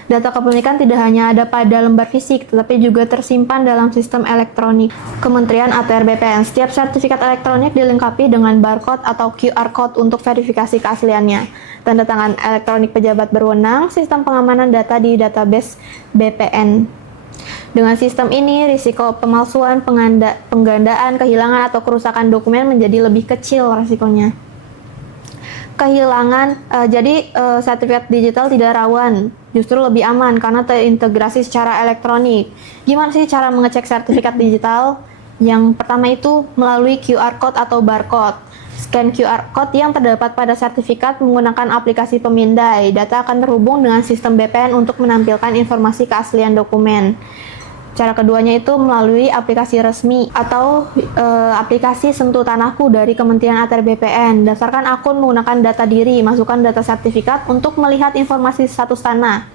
Data kepemilikan tidak hanya ada pada lembar fisik, tetapi juga tersimpan dalam sistem elektronik Kementerian ATR BPN. Setiap sertifikat elektronik dilengkapi dengan barcode atau QR code untuk verifikasi keasliannya. Tanda tangan elektronik pejabat berwenang, sistem pengamanan data di database BPN. Dengan sistem ini, risiko pemalsuan, penggandaan, kehilangan, atau kerusakan dokumen menjadi lebih kecil risikonya. Jadi sertifikat digital tidak rawan, justru lebih aman karena terintegrasi secara elektronik. Gimana sih cara mengecek sertifikat digital? Yang pertama itu melalui QR code atau barcode. Scan QR code yang terdapat pada sertifikat menggunakan aplikasi pemindai. Data akan terhubung dengan sistem BPN untuk menampilkan informasi keaslian dokumen. Cara keduanya itu melalui aplikasi resmi atau aplikasi Sentuh Tanahku dari Kementerian ATR BPN. Dasarkan akun menggunakan data diri, masukkan data sertifikat untuk melihat informasi status tanah.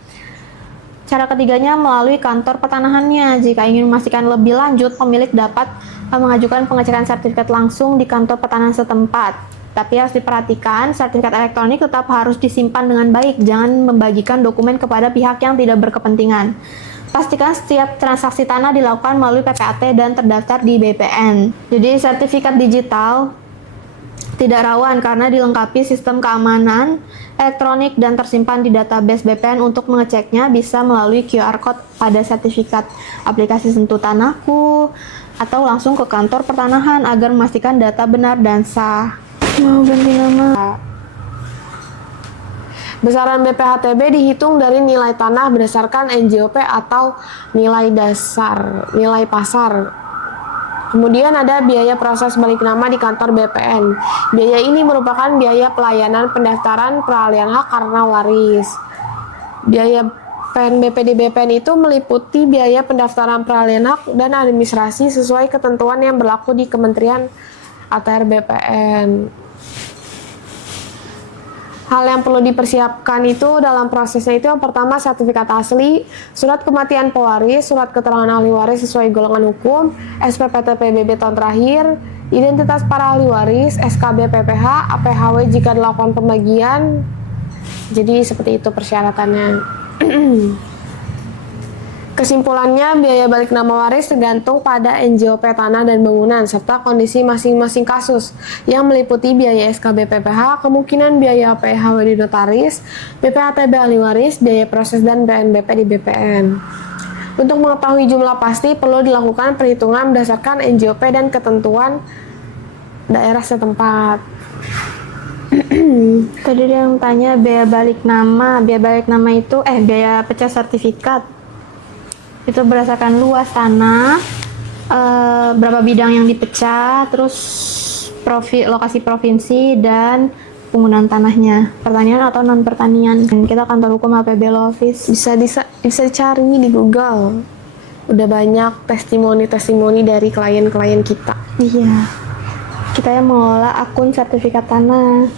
Cara ketiganya melalui kantor pertanahannya. Jika ingin memastikan lebih lanjut, pemilik dapat mengajukan pengecekan sertifikat langsung di kantor pertanahan setempat. Tapi harus diperhatikan, sertifikat elektronik tetap harus disimpan dengan baik. Jangan membagikan dokumen kepada pihak yang tidak berkepentingan. Pastikan setiap transaksi tanah dilakukan melalui PPAT dan terdaftar di BPN. Jadi sertifikat digital tidak rawan karena dilengkapi sistem keamanan elektronik dan tersimpan di database BPN. Untuk mengeceknya bisa melalui QR code pada sertifikat, aplikasi Sentuh Tanahku, atau langsung ke kantor pertanahan agar memastikan data benar dan sah. Mau ganti nama? Besaran BPHTB dihitung dari nilai tanah berdasarkan NJOP atau nilai dasar, nilai pasar. Kemudian ada biaya proses balik nama di kantor BPN. Biaya ini merupakan biaya pelayanan pendaftaran peralihan hak karena waris. Biaya PNBP di BPN itu meliputi biaya pendaftaran peralihan hak dan administrasi sesuai ketentuan yang berlaku di Kementerian ATR BPN. Hal yang perlu dipersiapkan itu dalam prosesnya itu yang pertama sertifikat asli, surat kematian pewaris, surat keterangan ahli waris sesuai golongan hukum, SPPT PBB tahun terakhir, identitas para ahli waris, SKB PPH, APHW jika dilakukan pembagian. Jadi seperti itu persyaratannya. Kesimpulannya, biaya balik nama waris tergantung pada NJOP tanah dan bangunan serta kondisi masing-masing kasus yang meliputi biaya SKB PPH, kemungkinan biaya PHW di notaris, BPHTB ahli waris, biaya proses dan PNBP di BPN. Untuk mengetahui jumlah pasti perlu dilakukan perhitungan berdasarkan NJOP dan ketentuan daerah setempat. Tadi dia yang tanya biaya balik nama. Biaya balik nama itu biaya pecah sertifikat. Itu berdasarkan luas tanah, berapa bidang yang dipecah, terus lokasi provinsi, dan penggunaan tanahnya, pertanian atau non pertanian. Kita kantor hukum APBL Office. Bisa dicari di Google. Udah banyak testimoni dari klien-klien kita. Iya. Kita yang mengelola akun sertifikat tanah.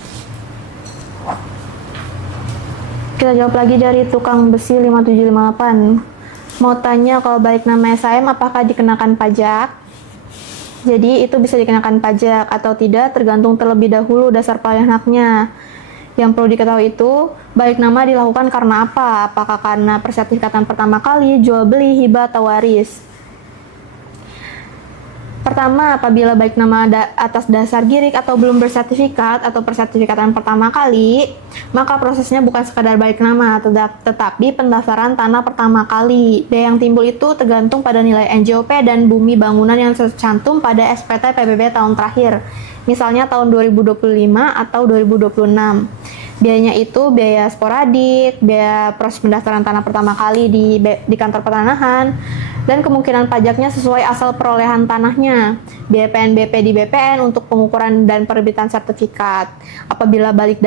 Kita jawab lagi dari tukang besi 5758. Mau tanya kalau balik nama SHM apakah dikenakan pajak? Jadi itu bisa dikenakan pajak atau tidak tergantung terlebih dahulu dasar pelayanan haknya. Yang perlu diketahui itu, balik nama dilakukan karena apa? Apakah karena persertifikatan pertama kali, jual beli, hibah, atau waris? Pertama, apabila balik nama atas dasar girik atau belum bersertifikat atau persertifikatan pertama kali, maka prosesnya bukan sekadar balik nama, tetapi pendaftaran tanah pertama kali. Biaya yang timbul itu tergantung pada nilai NJOP dan bumi bangunan yang tercantum pada SPT PBB tahun terakhir, misalnya tahun 2025 atau 2026. Biayanya itu biaya sporadik, biaya proses pendaftaran tanah pertama kali di kantor pertanahan, dan kemungkinan pajaknya sesuai asal perolehan tanahnya, biaya PNBP di BPN untuk pengukuran dan penerbitan sertifikat. Apabila balik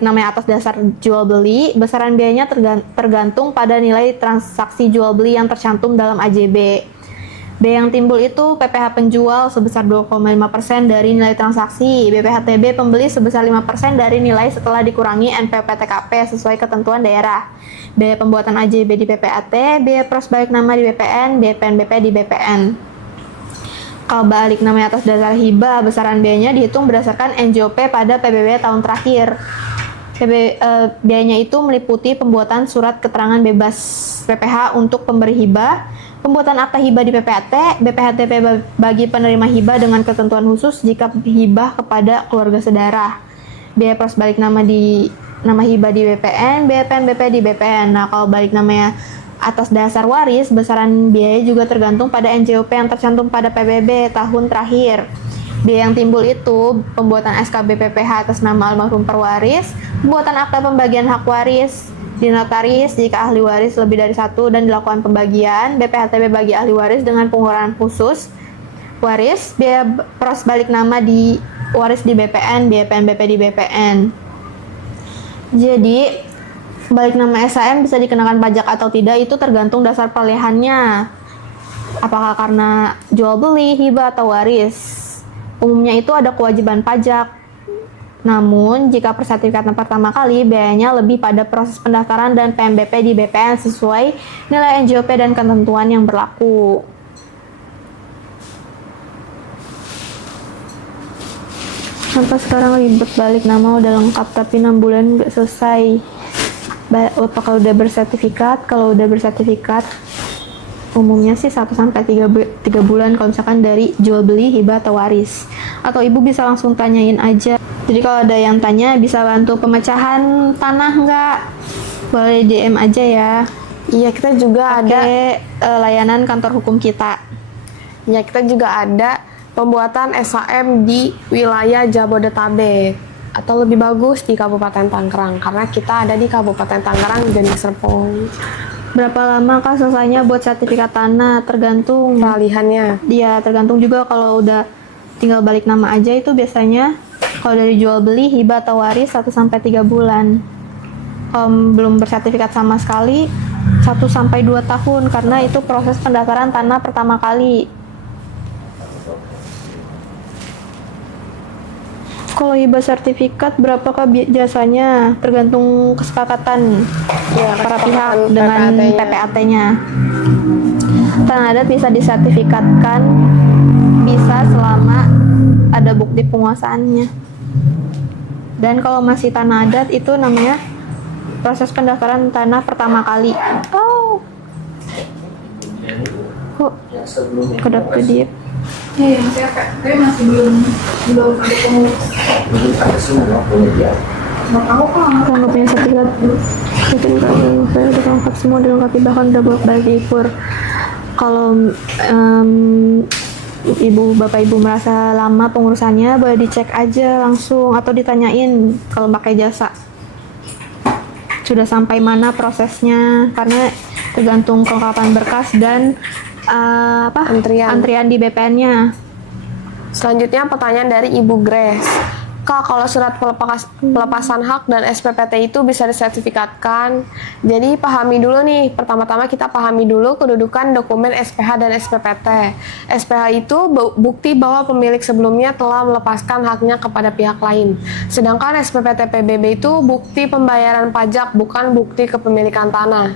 namanya atas dasar jual beli, besaran biayanya tergantung pada nilai transaksi jual beli yang tercantum dalam AJB. Biaya yang timbul itu PPh penjual sebesar 2,5% dari nilai transaksi, BPhtB pembeli sebesar 5% dari nilai setelah dikurangi NPWP TKP sesuai ketentuan daerah, biaya pembuatan AJB di PPAT, biaya pros balik nama di BPN, biaya PNBP di BPN. Kalau balik namanya atas dasar hibah, besaran biayanya dihitung berdasarkan NJOP pada PBB tahun terakhir. Biayanya itu meliputi pembuatan surat keterangan bebas PPh untuk pemberi hibah, pembuatan akta hibah di PPAT, BPhtP bagi penerima hibah dengan ketentuan khusus jika hibah kepada keluarga saudara, biaya pros balik nama hibah di BPN, biaya PNBP di BPN. Nah, kalau balik namanya atas dasar waris, besaran biaya juga tergantung pada NJOP yang tercantum pada PBB tahun terakhir. Biaya yang timbul itu pembuatan SKB PPh atas nama almarhum perwaris, pembuatan akta pembagian hak waris di notaris jika ahli waris lebih dari satu dan dilakukan pembagian, BPhtB bagi ahli waris dengan pengurangan khusus waris, biaya pros balik nama di waris di BPN, biaya PNBP di BPN. Jadi balik nama SHM bisa dikenakan pajak atau tidak itu tergantung dasar perolehannya, apakah karena jual beli, hibah, atau waris. Umumnya itu ada kewajiban pajak. Namun, jika persertifikatan pertama kali, biayanya lebih pada proses pendaftaran dan PNBP di BPN sesuai nilai NJOP dan ketentuan yang berlaku. Sampai sekarang ribet balik nama udah lengkap tapi 6 bulan nggak selesai. Apakah udah bersertifikat? Kalau udah bersertifikat, umumnya sih 1-3 bulan kalau misalkan dari jual beli, hibah, atau waris. Atau ibu bisa langsung tanyain aja. Jadi kalau ada yang tanya bisa bantu pemecahan tanah nggak? Boleh DM aja ya. Iya, kita juga ada layanan kantor hukum kita. Ya, kita juga ada pembuatan SHM di wilayah Jabodetabek atau lebih bagus di Kabupaten Tangerang karena kita ada di Kabupaten Tangerang dan di Serpong. Berapa lama kah selesainya buat sertifikat tanah? Tergantung Peralihannya. Dia tergantung juga kalau udah tinggal balik nama aja itu biasanya kalau dari jual beli, hibah, atau waris 1-3 bulan. Belum bersertifikat sama sekali 1-2 tahun karena itu proses pendaftaran tanah pertama kali. Kalau hibah sertifikat berapakah jasanya? Tergantung kesepakatan para pihak dengan PPAT-nya. Tanah adat bisa disertifikatkan bisa selama ada bukti penguasaannya. Dan kalau masih tanah adat itu namanya proses pendaftaran tanah pertama kali. Kok kedap-kedip? Iya, saya masih belum ada pengurus. Belum ada semua penelitian. Nggak tahu kok. Kalau nggak punya sertifikat, saya udah lengkap semua, dilengkapi bahkan udah bolak-balik diukur. Kalau bapak ibu merasa lama pengurusannya, boleh dicek aja langsung atau ditanyain kalau pakai jasa. Sudah sampai mana prosesnya? Karena tergantung kelengkapan berkas dan antrian di BPN-nya. Selanjutnya pertanyaan dari Ibu Grace. Kak, kalau surat pelepasan hak dan SPPT itu bisa disertifikatkan. Jadi pahami dulu nih, pertama-tama kita pahami dulu kedudukan dokumen SPH dan SPPT. SPH itu bukti bahwa pemilik sebelumnya telah melepaskan haknya kepada pihak lain. Sedangkan SPPT PBB itu bukti pembayaran pajak, bukan bukti kepemilikan tanah.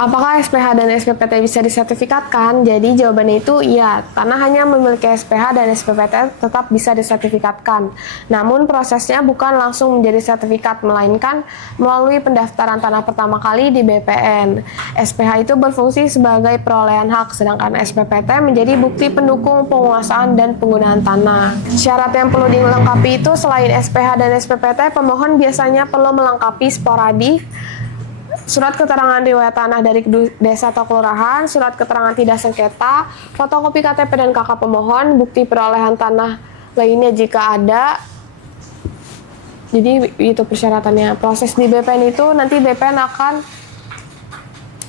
Apakah SPH dan SPPT bisa disertifikatkan? Jadi jawabannya itu iya, tanah hanya memiliki SPH dan SPPT tetap bisa disertifikatkan. Namun prosesnya bukan langsung menjadi sertifikat, melainkan melalui pendaftaran tanah pertama kali di BPN. SPH itu berfungsi sebagai perolehan hak, sedangkan SPPT menjadi bukti pendukung penguasaan dan penggunaan tanah. Syarat yang perlu dilengkapi itu selain SPH dan SPPT, pemohon biasanya perlu melengkapi sporadik, surat keterangan riwayat tanah dari desa atau kelurahan, surat keterangan tidak sengketa, fotokopi KTP dan KK pemohon, bukti perolehan tanah lainnya jika ada. Jadi itu persyaratannya. Proses di BPN itu nanti BPN akan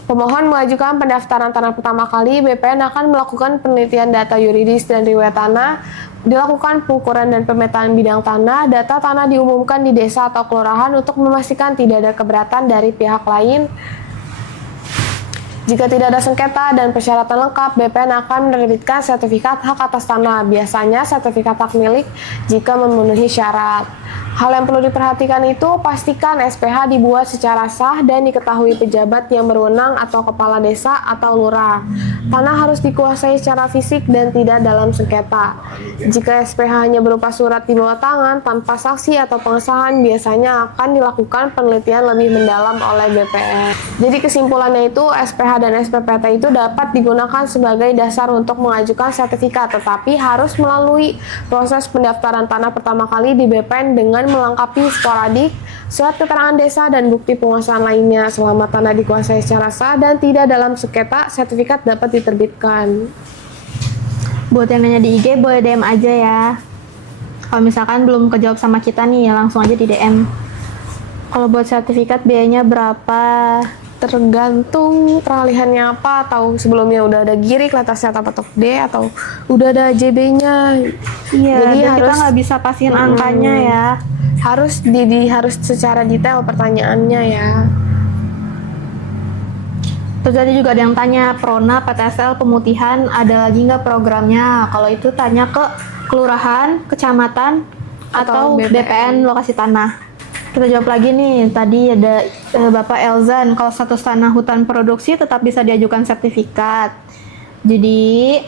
pemohon mengajukan pendaftaran tanah pertama kali, BPN akan melakukan penelitian data yuridis dan riwayat tanah, dilakukan pengukuran dan pemetaan bidang tanah, data tanah diumumkan di desa atau kelurahan untuk memastikan tidak ada keberatan dari pihak lain. Jika tidak ada sengketa dan persyaratan lengkap, BPN akan menerbitkan sertifikat hak atas tanah, biasanya sertifikat hak milik jika memenuhi syarat. Hal yang perlu diperhatikan itu, pastikan SPH dibuat secara sah dan diketahui pejabat yang berwenang atau kepala desa atau lurah. Tanah harus dikuasai secara fisik dan tidak dalam sengketa. Jika SPH hanya berupa surat di bawah tangan tanpa saksi atau pengesahan, biasanya akan dilakukan penelitian lebih mendalam oleh BPN. Jadi kesimpulannya itu, SPH dan SPPT itu dapat digunakan sebagai dasar untuk mengajukan sertifikat, tetapi harus melalui proses pendaftaran tanah pertama kali di BPN dengan melengkapi sporadik, surat keterangan desa, dan bukti penguasaan lainnya. Selama tanah dikuasai secara sah dan tidak dalam sengketa, sertifikat dapat diterbitkan. Buat yang nanya di IG, boleh DM aja ya. Kalau misalkan belum kejawab sama kita nih, langsung aja di DM. Kalau buat sertifikat biayanya berapa? Tergantung peralihannya apa, atau sebelumnya udah ada girik, letter set atau D, atau udah ada JB-nya. Iya, jadi kita harus nggak bisa pastiin angkanya ya. Harus harus secara detail pertanyaannya ya. Terus tadi juga ada yang tanya, Prona, PTSL, pemutihan, ada lagi nggak programnya? Kalau itu tanya ke kelurahan, kecamatan, atau BPN lokasi tanah. Kita jawab lagi nih, tadi ada Bapak Elzan, kalau status tanah hutan produksi tetap bisa diajukan sertifikat. Jadi,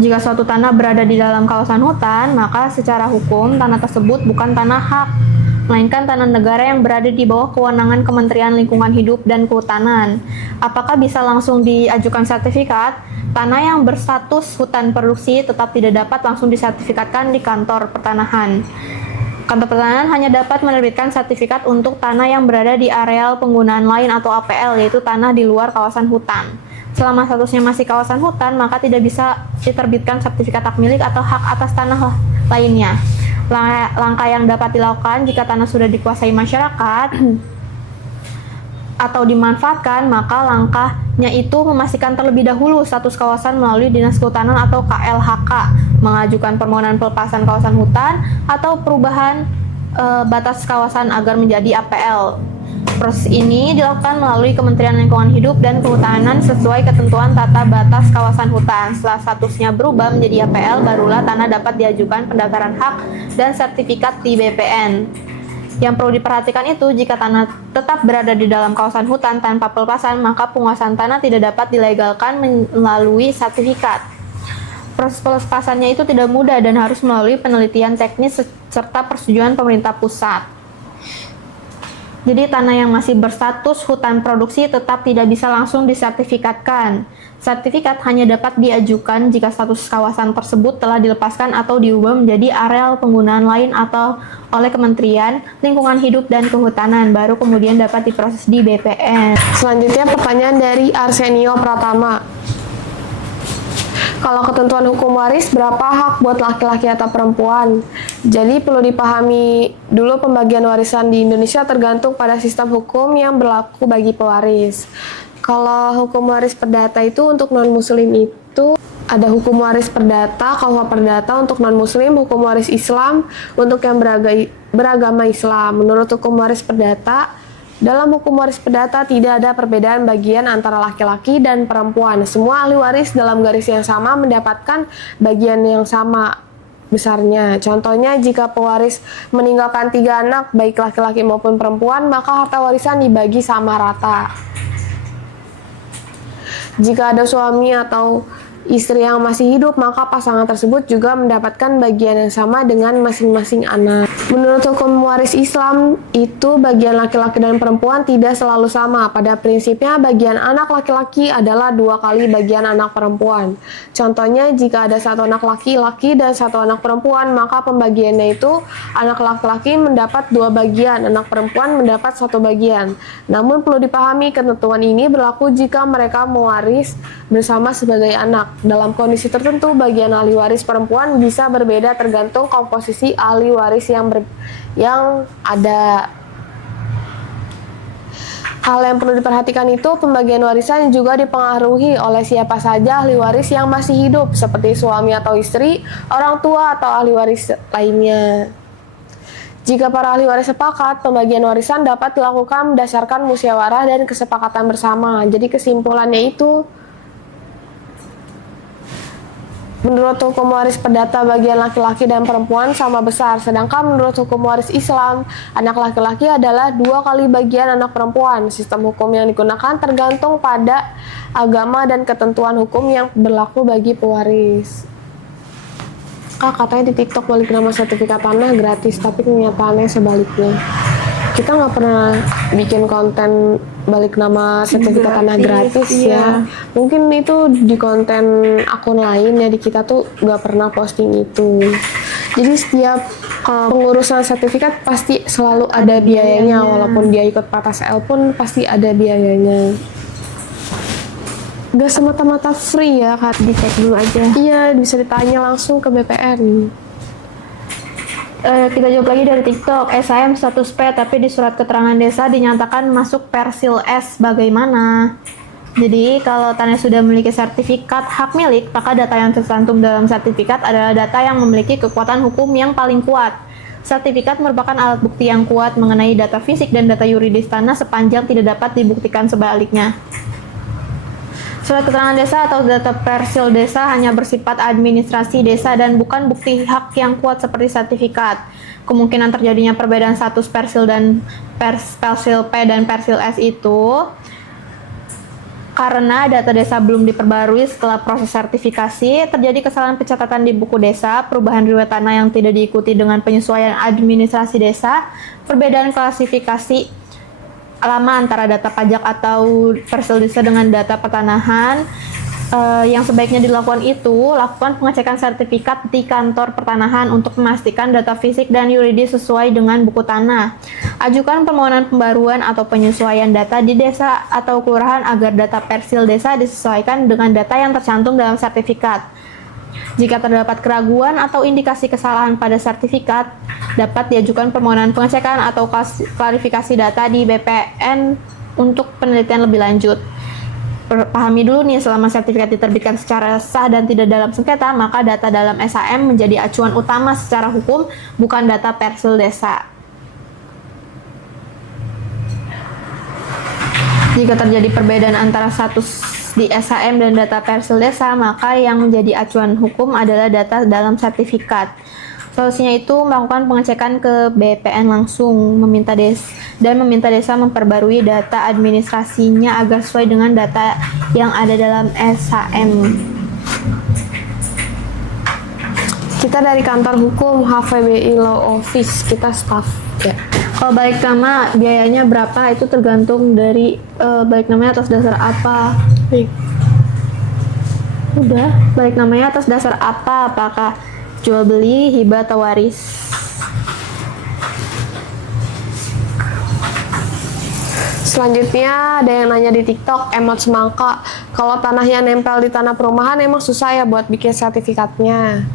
jika suatu tanah berada di dalam kawasan hutan, maka secara hukum tanah tersebut bukan tanah hak, melainkan tanah negara yang berada di bawah kewenangan Kementerian Lingkungan Hidup dan Kehutanan. Apakah bisa langsung diajukan sertifikat? Tanah yang berstatus hutan produksi tetap tidak dapat langsung disertifikatkan di kantor pertanahan. Kantor pertanahan hanya dapat menerbitkan sertifikat untuk tanah yang berada di areal penggunaan lain atau APL, yaitu tanah di luar kawasan hutan. Selama statusnya masih kawasan hutan, maka tidak bisa diterbitkan sertifikat hak milik atau hak atas tanah lainnya. Langkah yang dapat dilakukan jika tanah sudah dikuasai masyarakat atau dimanfaatkan, maka langkahnya itu memastikan terlebih dahulu status kawasan melalui Dinas Kehutanan atau KLHK, mengajukan permohonan pelepasan kawasan hutan atau perubahan batas kawasan agar menjadi APL. Proses ini dilakukan melalui Kementerian Lingkungan Hidup dan Kehutanan sesuai ketentuan tata batas kawasan hutan. Setelah statusnya berubah menjadi APL, barulah tanah dapat diajukan pendaftaran hak dan sertifikat di BPN. Yang perlu diperhatikan itu, jika tanah tetap berada di dalam kawasan hutan tanpa pelepasan, maka penguasaan tanah tidak dapat dilegalkan melalui sertifikat. Proses pelepasannya itu tidak mudah dan harus melalui penelitian teknis serta persetujuan pemerintah pusat. Jadi tanah yang masih berstatus hutan produksi tetap tidak bisa langsung disertifikatkan. Sertifikat hanya dapat diajukan jika status kawasan tersebut telah dilepaskan atau diubah menjadi areal penggunaan lain atau oleh Kementerian Lingkungan Hidup dan Kehutanan, baru kemudian dapat diproses di BPN. Selanjutnya pertanyaan dari Arsenio Pratama. Kalau ketentuan hukum waris, berapa hak buat laki-laki atau perempuan? Jadi perlu dipahami dulu, pembagian warisan di Indonesia tergantung pada sistem hukum yang berlaku bagi pewaris. Kalau hukum waris perdata itu untuk non-muslim itu ada hukum waris perdata, KUH perdata untuk non-muslim, hukum waris Islam untuk yang beragama Islam. Menurut hukum waris perdata, dalam hukum waris perdata tidak ada perbedaan bagian antara laki-laki dan perempuan. Semua ahli waris dalam garis yang sama mendapatkan bagian yang sama besarnya. Contohnya, jika pewaris meninggalkan 3 anak, baik laki-laki maupun perempuan, maka harta warisan dibagi sama rata. Jika ada suami atau istri yang masih hidup, maka pasangan tersebut juga mendapatkan bagian yang sama dengan masing-masing anak. Menurut hukum waris Islam, itu bagian laki-laki dan perempuan tidak selalu sama. Pada prinsipnya, bagian anak laki-laki adalah 2 kali bagian anak perempuan. Contohnya, jika ada 1 anak laki-laki dan 1 anak perempuan, maka pembagiannya itu anak laki-laki mendapat 2 bagian, anak perempuan mendapat 1 bagian. Namun perlu dipahami, ketentuan ini berlaku jika mereka mewaris bersama sebagai anak. Dalam kondisi tertentu, bagian ahli waris perempuan bisa berbeda tergantung komposisi ahli waris yang ada. Hal yang perlu diperhatikan itu, pembagian warisan juga dipengaruhi oleh siapa saja ahli waris yang masih hidup, seperti suami atau istri, orang tua, atau ahli waris lainnya. Jika para ahli waris sepakat, pembagian warisan dapat dilakukan berdasarkan musyawarah dan kesepakatan bersama. Jadi kesimpulannya itu, menurut hukum waris perdata, bagian laki-laki dan perempuan sama besar, sedangkan menurut hukum waris Islam, anak laki-laki adalah 2 kali bagian anak perempuan. Sistem hukum yang digunakan tergantung pada agama dan ketentuan hukum yang berlaku bagi pewaris. Katanya di TikTok balik nama sertifikat tanah gratis, tapi kenyataannya sebaliknya. Kita nggak pernah bikin konten balik nama sertifikat tanah gratis ya. Mungkin itu di konten akun lain ya, di kita tuh nggak pernah posting itu. Jadi setiap pengurusan sertifikat pasti selalu ada biayanya, walaupun dia ikut PTSL pun pasti ada biayanya. Gak semata-mata free ya, Kak. Dicek dulu aja. Iya, bisa ditanya langsung ke BPN. Kita jawab lagi dari TikTok. SAM status P tapi di surat keterangan desa dinyatakan masuk Persil S. Bagaimana? Jadi kalau tanah sudah memiliki sertifikat hak milik, maka data yang tercantum dalam sertifikat adalah data yang memiliki kekuatan hukum yang paling kuat. Sertifikat merupakan alat bukti yang kuat mengenai data fisik dan data yuridis tanah sepanjang tidak dapat dibuktikan sebaliknya. Surat keterangan desa atau data Persil desa hanya bersifat administrasi desa dan bukan bukti hak yang kuat seperti sertifikat. Kemungkinan terjadinya perbedaan status Persil dan Persil P dan Persil S itu karena data desa belum diperbarui setelah proses sertifikasi, terjadi kesalahan pencatatan di buku desa, perubahan riwayat tanah yang tidak diikuti dengan penyesuaian administrasi desa, perbedaan klasifikasi lama antara data pajak atau Persil desa dengan data pertanahan. Yang sebaiknya dilakukan itu, lakukan pengecekan sertifikat di kantor pertanahan untuk memastikan data fisik dan yuridis sesuai dengan buku tanah. Ajukan permohonan pembaruan atau penyesuaian data di desa atau kelurahan agar data Persil desa disesuaikan dengan data yang tercantum dalam sertifikat. Jika terdapat keraguan atau indikasi kesalahan pada sertifikat, dapat diajukan permohonan pengecekan atau klarifikasi data di BPN untuk penelitian lebih lanjut. Pahami dulu nih, selama sertifikat diterbitkan secara sah dan tidak dalam sengketa, maka data dalam SAM menjadi acuan utama secara hukum, bukan data Persil desa. Jika terjadi perbedaan antara status di SAM dan data Persil desa, maka yang menjadi acuan hukum adalah data dalam sertifikat. Solusinya itu melakukan pengecekan ke BPN langsung, meminta desa memperbarui data administrasinya agar sesuai dengan data yang ada dalam SAM. Kita dari kantor hukum HVBI Law Office, kita staff ya. Kalau balik nama biayanya berapa itu tergantung dari balik namanya atas dasar apa. Udah, balik namanya atas dasar apa? Apakah jual beli, hibah, atau waris? Selanjutnya ada yang nanya di TikTok, emot semangka, kalau tanahnya nempel di tanah perumahan emang susah ya buat bikin sertifikatnya.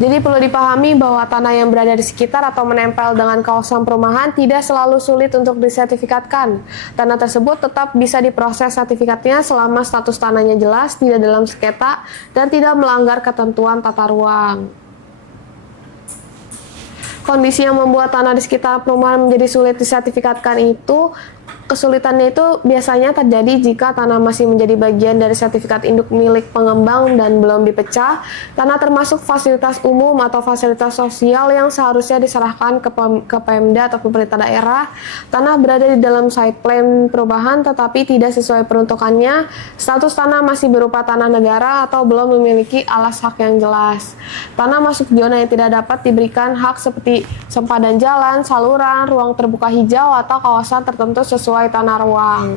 Jadi perlu dipahami bahwa tanah yang berada di sekitar atau menempel dengan kawasan perumahan tidak selalu sulit untuk disertifikatkan. Tanah tersebut tetap bisa diproses sertifikatnya selama status tanahnya jelas, tidak dalam sengketa, dan tidak melanggar ketentuan tata ruang. Kondisi yang membuat tanah di sekitar perumahan menjadi sulit disertifikatkan itu Kesulitannya itu biasanya terjadi jika tanah masih menjadi bagian dari sertifikat induk milik pengembang dan belum dipecah. Tanah termasuk fasilitas umum atau fasilitas sosial yang seharusnya diserahkan ke Pemda atau pemerintah daerah. Tanah berada di dalam site plan perubahan tetapi tidak sesuai peruntukannya. Status tanah masih berupa tanah negara atau belum memiliki alas hak yang jelas. Tanah masuk zona yang tidak dapat diberikan hak seperti sempadan jalan, saluran, ruang terbuka hijau, atau kawasan tertentu sesuai tanah ruang.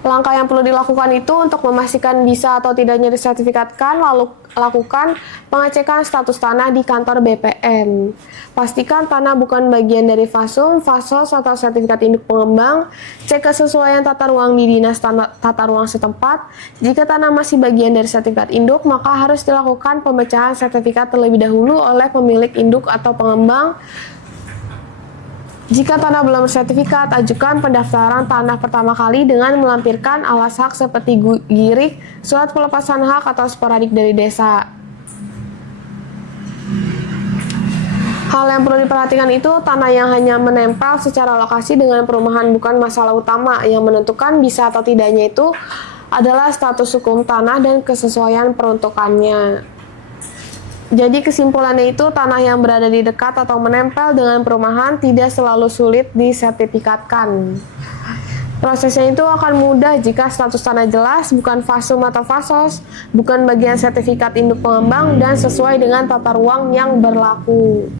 Langkah yang perlu dilakukan itu untuk memastikan bisa atau tidaknya disertifikatkan, lalu lakukan pengecekan status tanah di kantor BPN. Pastikan tanah bukan bagian dari fasum, fasos, atau sertifikat induk pengembang. Cek kesesuaian tata ruang di dinas tata ruang setempat. Jika tanah masih bagian dari sertifikat induk, maka harus dilakukan pemecahan sertifikat terlebih dahulu oleh pemilik induk atau pengembang. Jika tanah belum bersertifikat, ajukan pendaftaran tanah pertama kali dengan melampirkan alas hak seperti girik, surat pelepasan hak, atau sporadik dari desa. Hal yang perlu diperhatikan itu tanah yang hanya menempel secara lokasi dengan perumahan bukan masalah utama. Yang menentukan bisa atau tidaknya itu adalah status hukum tanah dan kesesuaian peruntukannya. Jadi kesimpulannya itu tanah yang berada di dekat atau menempel dengan perumahan tidak selalu sulit disertifikatkan. Prosesnya itu akan mudah jika status tanah jelas, bukan fasum atau fasos, bukan bagian sertifikat induk pengembang, dan sesuai dengan tata ruang yang berlaku.